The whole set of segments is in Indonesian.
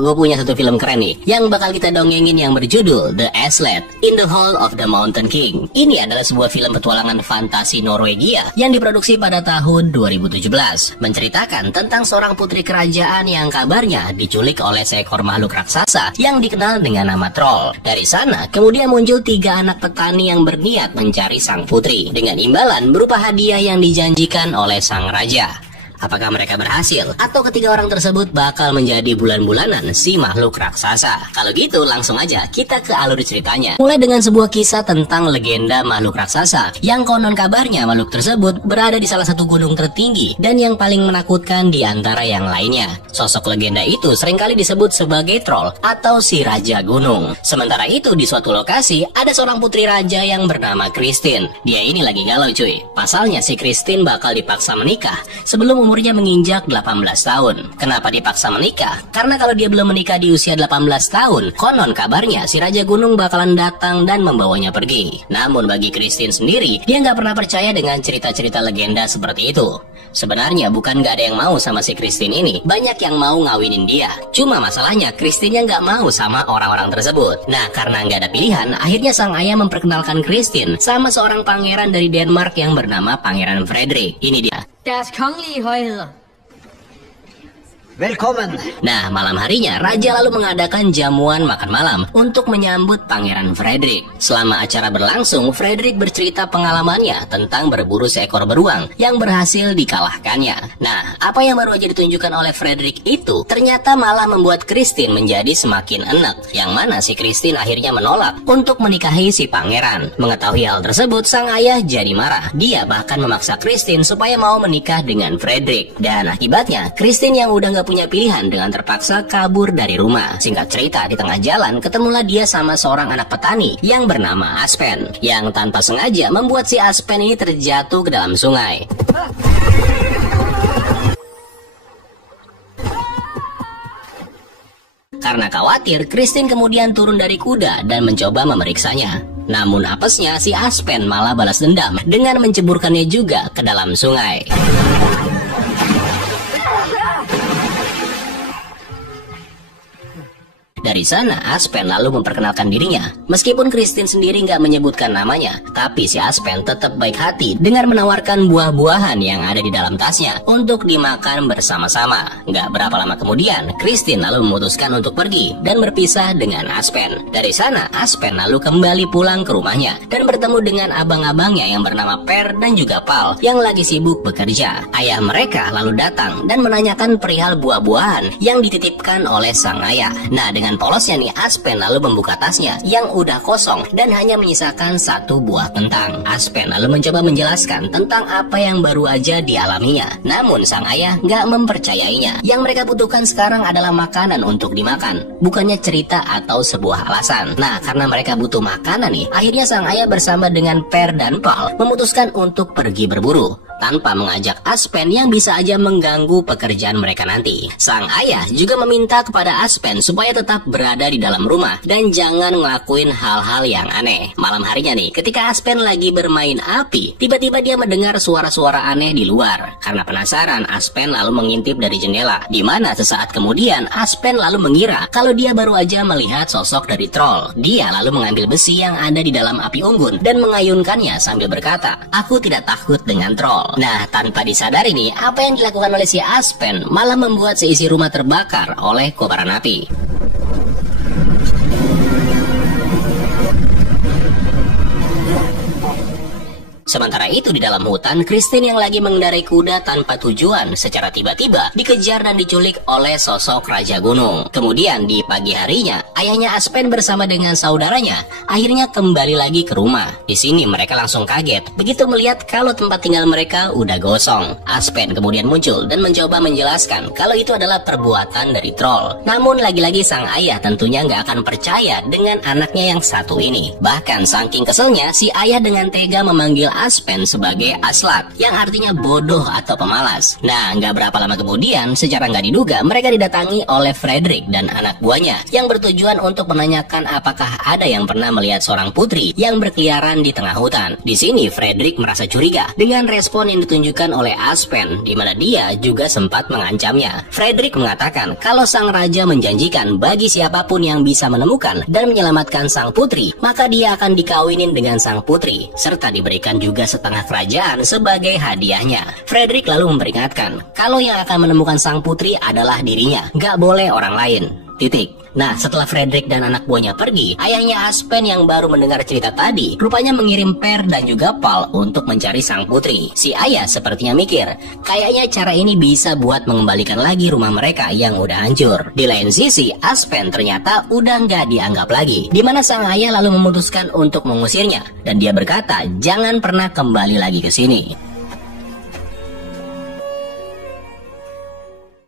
Gue punya satu film keren nih yang bakal kita dongengin yang berjudul The Aslet in the Hall of the Mountain King. Ini adalah sebuah film petualangan fantasi Norwegia yang diproduksi pada tahun 2017, menceritakan tentang seorang putri kerajaan yang kabarnya diculik oleh seekor makhluk raksasa yang dikenal dengan nama troll. Dari sana kemudian muncul 3 anak petani yang berniat mencari sang putri dengan imbalan berupa hadiah yang dijanjikan oleh sang raja. Apakah mereka berhasil? Atau ketiga orang tersebut bakal menjadi bulan-bulanan si makhluk raksasa? Kalau gitu langsung aja kita ke alur ceritanya. Mulai dengan sebuah kisah tentang legenda makhluk raksasa yang konon kabarnya makhluk tersebut berada di salah satu gunung tertinggi dan yang paling menakutkan di antara yang lainnya. Sosok legenda itu seringkali disebut sebagai troll atau si raja gunung. Sementara itu di suatu lokasi ada seorang putri raja yang bernama Christine. Dia ini lagi galau cuy. Pasalnya si Christine bakal dipaksa menikah sebelum umurnya menginjak 18 tahun. Kenapa dipaksa menikah? Karena kalau dia belum menikah di usia 18 tahun, konon kabarnya si Raja Gunung bakalan datang dan membawanya pergi. Namun bagi Christine sendiri, dia nggak pernah percaya dengan cerita-cerita legenda seperti itu. Sebenarnya bukan nggak ada yang mau sama si Christine ini, banyak yang mau ngawinin dia. Cuma masalahnya Christine-nya nggak mau sama orang-orang tersebut. Nah karena nggak ada pilihan, akhirnya sang ayah memperkenalkan Christine sama seorang pangeran dari Denmark yang bernama Pangeran Fredrik. Ini dia. Deres kongelige højheder. Velkommen. Nah, malam harinya Raja lalu mengadakan jamuan makan malam untuk menyambut Pangeran Fredrik. Selama acara berlangsung, Fredrik bercerita pengalamannya tentang berburu seekor beruang yang berhasil dikalahkannya. Nah, apa yang baru aja ditunjukkan oleh Fredrik itu ternyata malah membuat Christine menjadi semakin enek. Yang mana si Christine akhirnya menolak untuk menikahi si pangeran. Mengetahui hal tersebut, sang ayah jadi marah. Dia bahkan memaksa Christine supaya mau menikah dengan Fredrik. Dan akibatnya, Christine yang udah gak punya pilihan dengan terpaksa kabur dari rumah. Singkat cerita, di tengah jalan ketemulah dia sama seorang anak petani yang bernama Aspen, yang tanpa sengaja membuat si Aspen ini terjatuh ke dalam sungai. Karena khawatir, Christine kemudian turun dari kuda dan mencoba memeriksanya. Namun apesnya si Aspen malah balas dendam dengan menceburkannya juga ke dalam sungai. Dari sana, Aspen lalu memperkenalkan dirinya. Meskipun Christine sendiri nggak menyebutkan namanya, tapi si Aspen tetap baik hati dengan menawarkan buah-buahan yang ada di dalam tasnya untuk dimakan bersama-sama. Nggak berapa lama kemudian, Christine lalu memutuskan untuk pergi dan berpisah dengan Aspen. Dari sana, Aspen lalu kembali pulang ke rumahnya dan bertemu dengan abang-abangnya yang bernama Per dan juga Pal yang lagi sibuk bekerja. Ayah mereka lalu datang dan menanyakan perihal buah-buahan yang dititipkan oleh sang ayah. Nah, dengan polosnya nih, Aspen lalu membuka tasnya yang udah kosong dan hanya menyisakan 1 buah kentang. Aspen lalu mencoba menjelaskan tentang apa yang baru aja dialaminya. Namun sang ayah nggak mempercayainya. Yang mereka butuhkan sekarang adalah makanan untuk dimakan, bukannya cerita atau sebuah alasan. Nah, karena mereka butuh makanan nih, akhirnya sang ayah bersama dengan Per dan Pal memutuskan untuk pergi berburu tanpa mengajak Aspen yang bisa aja mengganggu pekerjaan mereka nanti. Sang ayah juga meminta kepada Aspen supaya tetap berada di dalam rumah dan jangan ngelakuin hal-hal yang aneh. Malam harinya nih, ketika Aspen lagi bermain api, tiba-tiba dia mendengar suara-suara aneh di luar. Karena penasaran, Aspen lalu mengintip dari jendela, di mana sesaat kemudian Aspen lalu mengira kalau dia baru aja melihat sosok dari troll. Dia lalu mengambil besi yang ada di dalam api unggun dan mengayunkannya sambil berkata, "Aku tidak takut dengan troll." Nah, tanpa disadari nih, apa yang dilakukan oleh si Aspen malah membuat seisi rumah terbakar oleh kobaran api. Sementara itu di dalam hutan, Christine yang lagi mengendarai kuda tanpa tujuan secara tiba-tiba dikejar dan diculik oleh sosok Raja Gunung. Kemudian di pagi harinya, ayahnya Aspen bersama dengan saudaranya akhirnya kembali lagi ke rumah. Di sini mereka langsung kaget begitu melihat kalau tempat tinggal mereka udah gosong. Aspen kemudian muncul dan mencoba menjelaskan kalau itu adalah perbuatan dari troll. Namun lagi-lagi sang ayah tentunya nggak akan percaya dengan anaknya yang satu ini. Bahkan saking keselnya, si ayah dengan tega memanggil Aspen sebagai Aslak, yang artinya bodoh atau pemalas. Nah, nggak berapa lama kemudian, secara nggak diduga, mereka didatangi oleh Frederick dan anak buahnya, yang bertujuan untuk menanyakan apakah ada yang pernah melihat seorang putri yang berkeliaran di tengah hutan. Di sini, Frederick merasa curiga dengan respon yang ditunjukkan oleh Aspen, di mana dia juga sempat mengancamnya. Frederick mengatakan kalau sang raja menjanjikan bagi siapapun yang bisa menemukan dan menyelamatkan sang putri, maka dia akan dikawinin dengan sang putri, serta diberikan juga setengah kerajaan sebagai hadiahnya. Frederick lalu memperingatkan kalau yang akan menemukan sang putri adalah dirinya, nggak boleh orang lain. Titik. Nah, setelah Frederick dan anak buahnya pergi, ayahnya Aspen yang baru mendengar cerita tadi rupanya mengirim Per dan juga Paul untuk mencari sang putri. Si ayah sepertinya mikir, kayaknya cara ini bisa buat mengembalikan lagi rumah mereka yang udah hancur. Di lain sisi, Aspen ternyata udah nggak dianggap lagi, dimana sang ayah lalu memutuskan untuk mengusirnya, dan dia berkata jangan pernah kembali lagi ke sini.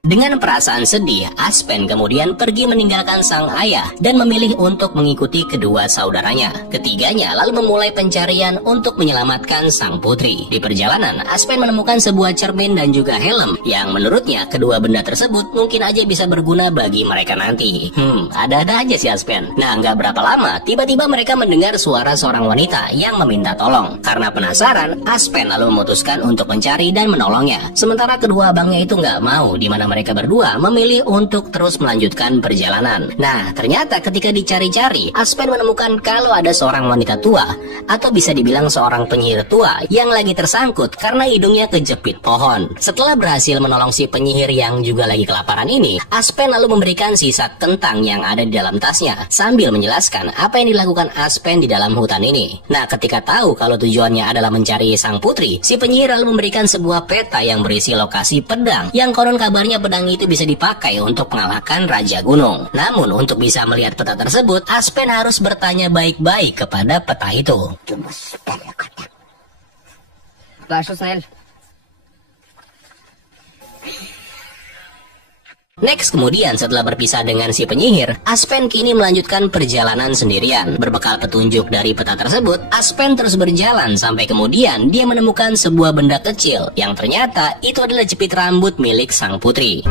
Dengan perasaan sedih, Aspen kemudian pergi meninggalkan sang ayah dan memilih untuk mengikuti kedua saudaranya. Ketiganya lalu memulai pencarian untuk menyelamatkan sang putri. Di perjalanan, Aspen menemukan sebuah cermin dan juga helm yang menurutnya kedua benda tersebut mungkin aja bisa berguna bagi mereka nanti. Ada-ada aja si Aspen. Nah, nggak berapa lama, tiba-tiba mereka mendengar suara seorang wanita yang meminta tolong. Karena penasaran, Aspen lalu memutuskan untuk mencari dan menolongnya. Sementara kedua abangnya itu nggak mau, di mana mereka berdua memilih untuk terus melanjutkan perjalanan. Nah, ternyata ketika dicari-cari, Aspen menemukan kalau ada seorang wanita tua, atau bisa dibilang seorang penyihir tua, yang lagi tersangkut karena hidungnya kejepit pohon. Setelah berhasil menolong si penyihir yang juga lagi kelaparan ini, Aspen lalu memberikan sisa kentang yang ada di dalam tasnya, sambil menjelaskan apa yang dilakukan Aspen di dalam hutan ini. Nah, ketika tahu kalau tujuannya adalah mencari sang putri, si penyihir lalu memberikan sebuah peta yang berisi lokasi pedang, yang konon kabarnya pedang itu bisa dipakai untuk mengalahkan Raja Gunung. Namun untuk bisa melihat peta tersebut, Aspen harus bertanya baik-baik kepada peta itu. Next, kemudian setelah berpisah dengan si penyihir, Aspen kini melanjutkan perjalanan sendirian. Berbekal petunjuk dari peta tersebut, Aspen terus berjalan sampai kemudian dia menemukan sebuah benda kecil yang ternyata itu adalah jepit rambut milik sang putri.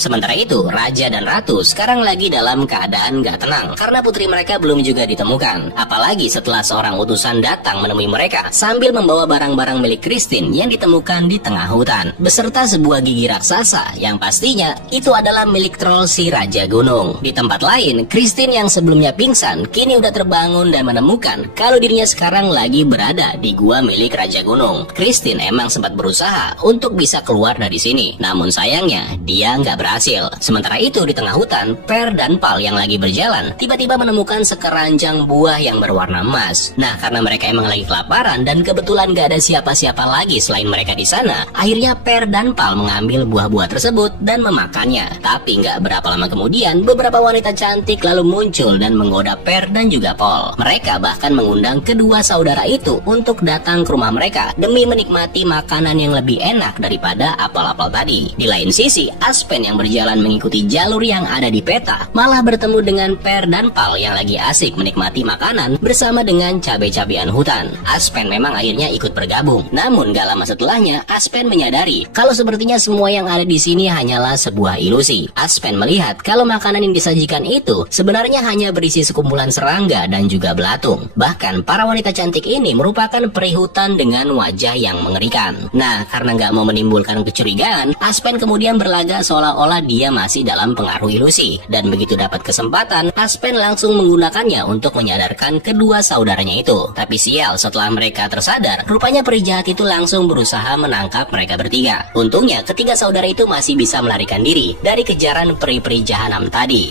Sementara itu, Raja dan Ratu sekarang lagi dalam keadaan gak tenang karena putri mereka belum juga ditemukan. Apalagi setelah seorang utusan datang menemui mereka sambil membawa barang-barang milik Christine yang ditemukan di tengah hutan, beserta sebuah gigi raksasa yang pastinya itu adalah milik troll si Raja Gunung. Di tempat lain, Christine yang sebelumnya pingsan kini udah terbangun dan menemukan kalau dirinya sekarang lagi berada di gua milik Raja Gunung. Christine emang sempat berusaha untuk bisa keluar dari sini, namun sayangnya dia nggak berhasil. Sementara itu di tengah hutan, Per dan Paul yang lagi berjalan tiba-tiba menemukan sekeranjang buah yang berwarna emas. Nah, karena mereka emang lagi kelaparan dan kebetulan gak ada siapa-siapa lagi selain mereka di sana, akhirnya Per dan Paul mengambil buah-buah tersebut dan memakannya. Tapi nggak berapa lama kemudian, beberapa wanita cantik lalu muncul dan menggoda Per dan juga Paul. Mereka bahkan mengundang kedua saudara itu untuk datang ke rumah mereka demi menikmati makanan yang lebih enak daripada apel-apel tadi. Di lain sisi, Aspen yang berjalan mengikuti jalur yang ada di peta malah bertemu dengan Per dan Paul yang lagi asik menikmati makanan bersama dengan cabai-cabian hutan. Aspen memang akhirnya ikut bergabung. Namun gak lama setelahnya, Aspen menyadari kalau sepertinya semua yang ada di sini hanyalah sebuah ilusi. Aspen melihat kalau makanan yang disajikan itu sebenarnya hanya berisi sekumpulan serangga dan juga belatung. Bahkan para wanita cantik ini merupakan peri hutan dengan wajah yang mengerikan. Nah, karena gak mau menimbulkan kecurigaan, Aspen kemudian berlagak seolah-olah dia masih dalam pengaruh ilusi. Dan begitu dapat kesempatan, Aspen langsung menggunakannya untuk menyadarkan kedua saudaranya itu. Tapi sial, setelah mereka tersadar, rupanya peri jahat itu langsung berusaha menangkap mereka bertiga. Untungnya ketiga saudara itu masih bisa melarikan diri dari kejaran peri-peri jahanam tadi.